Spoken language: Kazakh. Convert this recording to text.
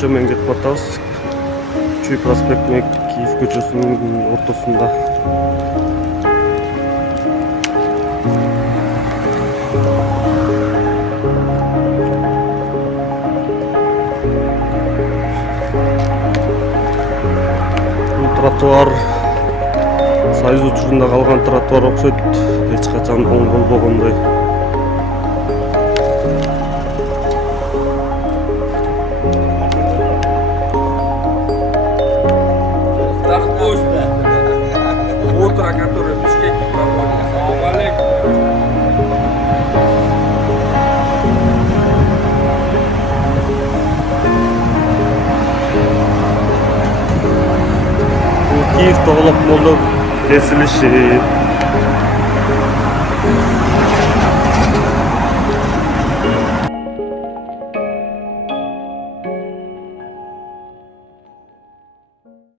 көчө менен кетип атабыз. Чүй проспект менен Киев көчөсүнүн ортосунда. Бул тротуар Союз учурунда калган тротуар окшойт. Эч качан оңголбогондой. Утро, которое в Бишкеке проводят. Салам алейкум. Бул Киев тоголок молдо кесилиши.